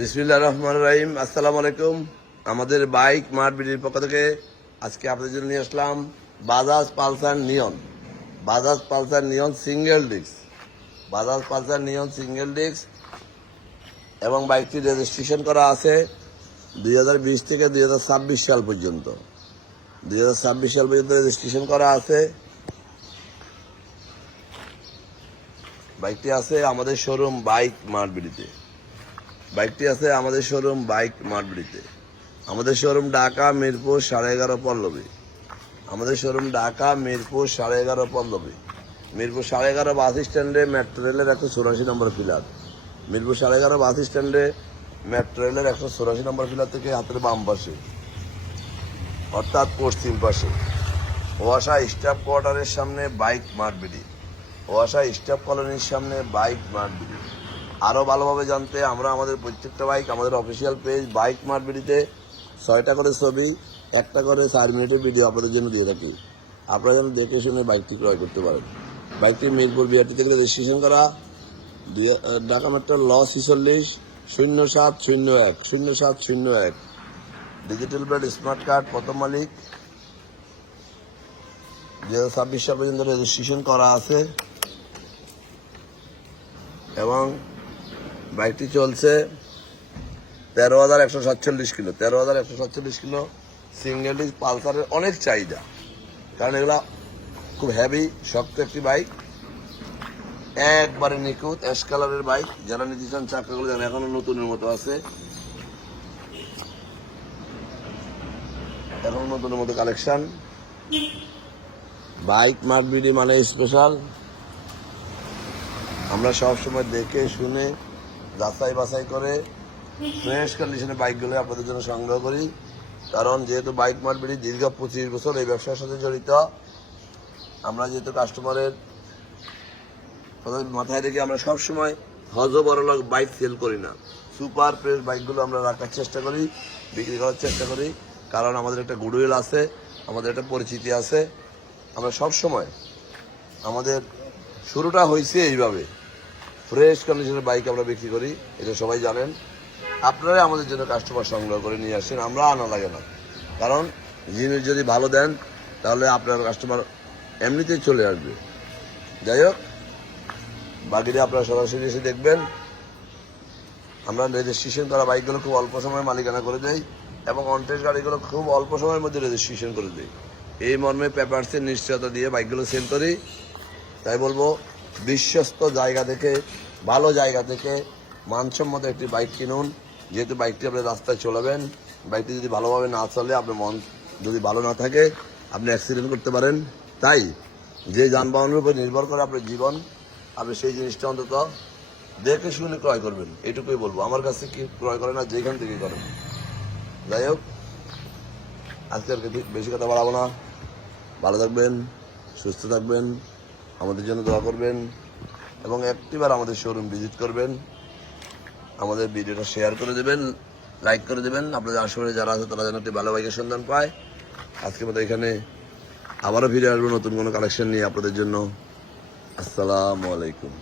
বিসমিল্লাহ রহমান রাহিম, আসসালামু আলাইকুম। আমাদের বাইক মার্ট বিডির পক্ষ থেকে আজকে আপনাদের জন্য নিয়ে আসলাম Bajaj Pulsar Neon. Bajaj Pulsar Neon single disc. Bajaj Pulsar Neon single disc এবং বাইকটি রেজিস্ট্রেশন করা আছে দুই হাজার বিশ থেকে দুই হাজার ছাব্বিশ সাল পর্যন্ত। দুই হাজার ছাব্বিশ সাল পর্যন্ত রেজিস্ট্রেশন করা আছে। বাইকটি আছে আমাদের শোরুম বাইক মার্টবিড়িতে বাইকটি আছে আমাদের শোরুম বাইক মার্টবিড়িতে আমাদের শোরুম ঢাকা, মিরপুর, সাড়ে এগারো পল্লবী। আমাদের শোরুম ঢাকা, মিরপুর, সাড়ে এগারো পল্লবী। মিরপুর সাড়ে এগারো বাস স্ট্যান্ডে মেট্রো রেলের একশো চুরাশি নম্বর ফিলার মিরপুর সাড়ে এগারো বাস স্ট্যান্ডে মেট্রো রেলের একশো চুরাশি নম্বর ফিলার থেকে হাতের বাম পাশে। অর্থাৎ পশ্চিম পাশে। ওয়াসা স্টাফ কোয়ার্টারের সামনে বাইক মার্টবিড়ি ওয়াসা স্টাফ কলোনির সামনে বাইক মার্টবিড়ি আরও ভালোভাবে জানতে আমরা আমাদের প্রত্যেকটা বাইক আমাদের অফিসিয়াল পেজ বাইক মার্টবিড়িতে ছয়টা করে ছবি, একটা করে চার মিনিটের ভিডিও আপনাদের জন্য দিয়ে থাকি। আপনারা যেন দেখে শুনে বাইকটি ক্রয় করতে পারেন। বাইকটি মিরপুর বিআরটি থেকে রেজিস্ট্রেশন করা ঢাকা মেট্রো ল ছিচল্লিশ, শূন্য সাত শূন্য এক, শূন্য সাত শূন্য এক। ডিজিটাল ব্যাড স্মার্ট কার্ড প্রথম মালিক। দু হাজার ছাব্বিশ সাল পর্যন্ত রেজিস্ট্রেশন করা আছে। এবং বাইকটি চলছে তেরো হাজার একশো সাতচল্লিশ কিলো। তেরো হাজার একশো সাতচল্লিশ কিলো সিঙ্গেল পালসারের অনেক চাহিদা। কারণ এগুলো খুব হ্যাভি শক্ত একটি বাইক একবারে নিখুঁত অ্যাশ কালারের বাইক যারা নিতে চান চাকাগুলো যেন এখনও নতুনের মতো আছে, এখনও নতুনের মতো কালেকশন বাইক মার্ট মানে স্পেশাল আমরা সব সময় দেখে শুনে যাচাই বাছাই করে ফ্রেশ কন্ডিশনে বাইকগুলো আপনাদের জন্য সংগ্রহ করি। কারণ যেহেতু বাইক মার্কেট দীর্ঘ পঁচিশ বছর এই ব্যবসার সাথে জড়িত, আমরা যেহেতু কাস্টমারের মাথায় রেখে আমরা সব সময় হজ বড় লোক বাইক সেল করি না। সুপার ফ্রেশ বাইকগুলো আমরা রাখার চেষ্টা করি, বিক্রি করার চেষ্টা করি। কারণ আমাদের একটা গুডউইল আছে, আমাদের একটা পরিচিতি আছে। আমরা সব সময় আমাদের শুরুটা হয়েছে এইভাবে। ফ্রেশ কন্ডিশনের বাইক আমরা বিক্রি করি, এটা সবাই জানেন। আপনারাই আমাদের জন্য কাস্টমার সংগ্রহ করে নিয়ে আসেন আমরা আনা লাগে না। কারণ জিনিস যদি ভালো দেন, তাহলে আপনার কাস্টমার এমনিতেই চলে আসবে। যাই হোক, বাকিটা আপনারা সরাসরি এসে দেখবেন। আমরা রেজিস্ট্রেশন করা বাইকগুলো খুব অল্প সময়ে মালিকানা করে দেই এবং অনটেস্ট গাড়িগুলো খুব অল্প সময়ের মধ্যে রেজিস্ট্রেশন করে দিই। এই মর্মে পেপারসের নিশ্চয়তা দিয়ে বাইকগুলো সেল করি। তাই বলব বিশ্বস্ত জায়গা থেকে, ভালো জায়গা থেকে মানসম্মত একটি বাইক কিনুন। যেহেতু বাইকটি আপনি রাস্তায় চলাবেন বাইকটি যদি ভালোভাবে না চলে, আপনার মন যদি ভালো না থাকে, আপনি অ্যাক্সিডেন্ট করতে পারেন। তাই যে যানবাহনের উপর নির্ভর করে আপনার জীবন, আপনি সেই জিনিসটা অন্তত দেখে শুনে ক্রয় করবেন। এটুকুই বলব। আমার কাছে কি ক্রয় করেন না, যেখান থেকে করেন যাই হোক, আজকে আর বেশি- বেশি কথা বাড়াবো না। ভালো থাকবেন, সুস্থ থাকবেন। আমাদের জন্য দোয়া করবেন এবং একটিবার আমাদের শোরুম ভিজিট করবেন। আমাদের ভিডিওটা শেয়ার করে দেবেন লাইক করে দেবেন। আপনাদের আশেপাশে যারা আছে, তারা যেন একটি ভালো বাইকের সন্ধান পায়। আজকে মতো এখানে আবারও ফিরে আসব নতুন কোনো কালেকশন নিয়ে আপনাদের জন্য। আসসালামু আলাইকুম।